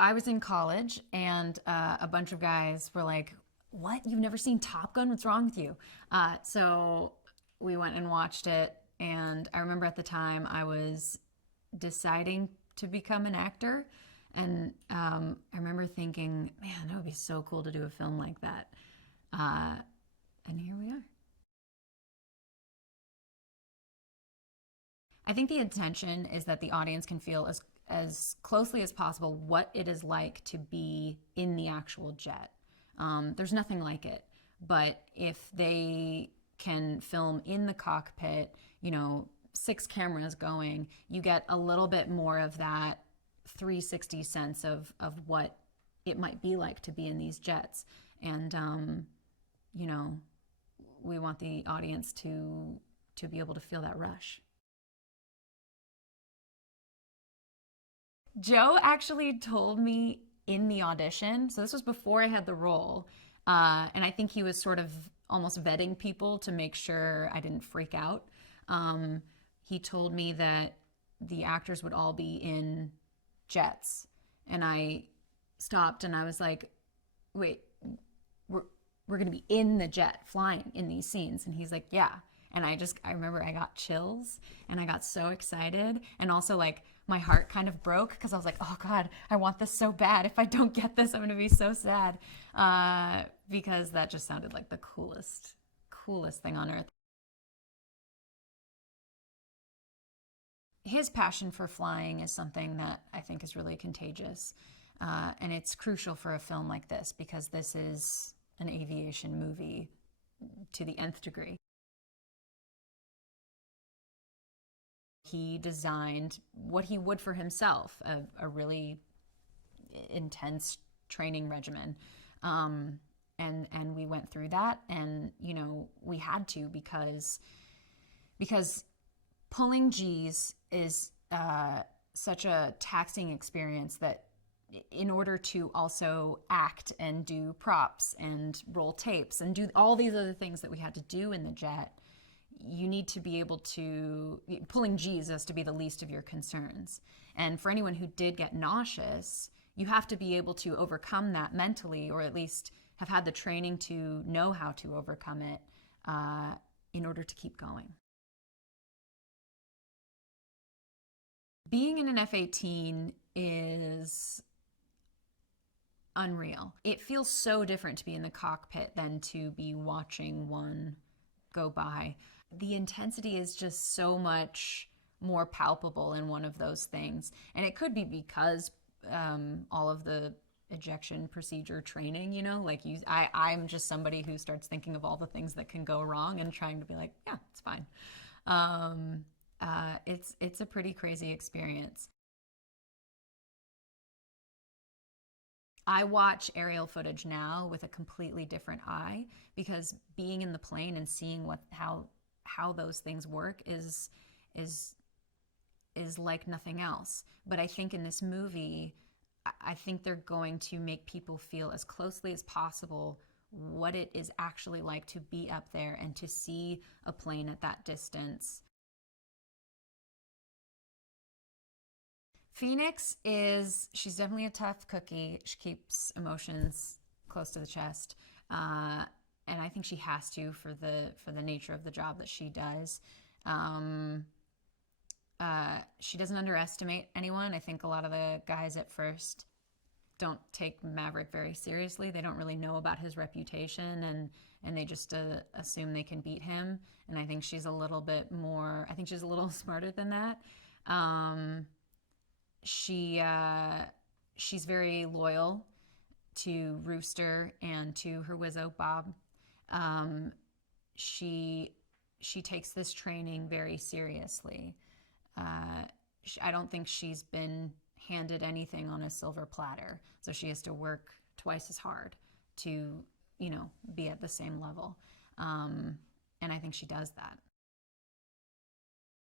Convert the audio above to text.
I was in college, and a bunch of guys were like, "What? You've never seen Top Gun? What's wrong with you?" So we went and watched it, and I remember at the time I was deciding to become an actor, and I remember thinking, "Man, that would be so cool to do a film like that." Uh, and here we are. I think the intention is that the audience can feel as closely as possible what it is like to be in the actual jet. There's nothing like it, but if they can film in the cockpit, you know, six cameras going, you get a little bit more of that 360 sense of what it might be like to be in these jets. And you know, we want the audience to be able to feel that rush. Joe actually told me in the audition, so this was before I had the role, and I think he was sort of almost vetting people to make sure I didn't freak out. Um, he told me that the actors would all be in jets, and I stopped and I was like, "Wait, we're we're gonna be in the jet flying in these scenes," and he's like, "Yeah." And I remember I got chills and I got so excited, and also like my heart kind of broke because I was like, "Oh God, I want this so bad. If I don't get this, I'm gonna be so sad," because that just sounded like the coolest thing on earth. His passion for flying is something that I think is really contagious. And it's crucial for a film like this because this is an aviation movie to the nth degree. He designed what he would for himself, a really intense training regimen. And we went through that, and you know we had to because pulling G's is such a taxing experience that in order to also act and do props and roll tapes and do all these other things that we had to do in the jet, you need to be able to, pulling G's has to be the least of your concerns. And for anyone who did get nauseous, you have to be able to overcome that mentally, or at least have had the training to know how to overcome it uh, in order to keep going. Being in an F 18 is unreal. It feels so different to be in the cockpit than to be watching one go by. The intensity is just so much more palpable in one of those things. And it could be because all of the ejection procedure training, you know, like I'm just somebody who starts thinking of all the things that can go wrong and trying to be like, yeah, it's fine. Um, it's a pretty crazy experience. I watch aerial footage now with a completely different eye because being in the plane and seeing what how those things work is is like nothing else. But I think in this movie, I think they're going to make people feel as closely as possible what it is actually like to be up there and to see a plane at that distance. Phoenix she's definitely a tough cookie. She keeps emotions close to the chest. Uh, and I think she has to for the nature of the job that she does. Um, she doesn't underestimate anyone. I think a lot of the guys at first don't take Maverick very seriously. They don't really know about his reputation, and they just assume they can beat him. And I think she's a little bit more. I think she's a little smarter than that. Um, she she's very loyal to Rooster and to her Wizzo Bob. Um, she she takes this training very seriously. Uh, I don't think she's been handed anything on a silver platter, so she has to work twice as hard to, you know, be at the same level. Um, and I think she does that.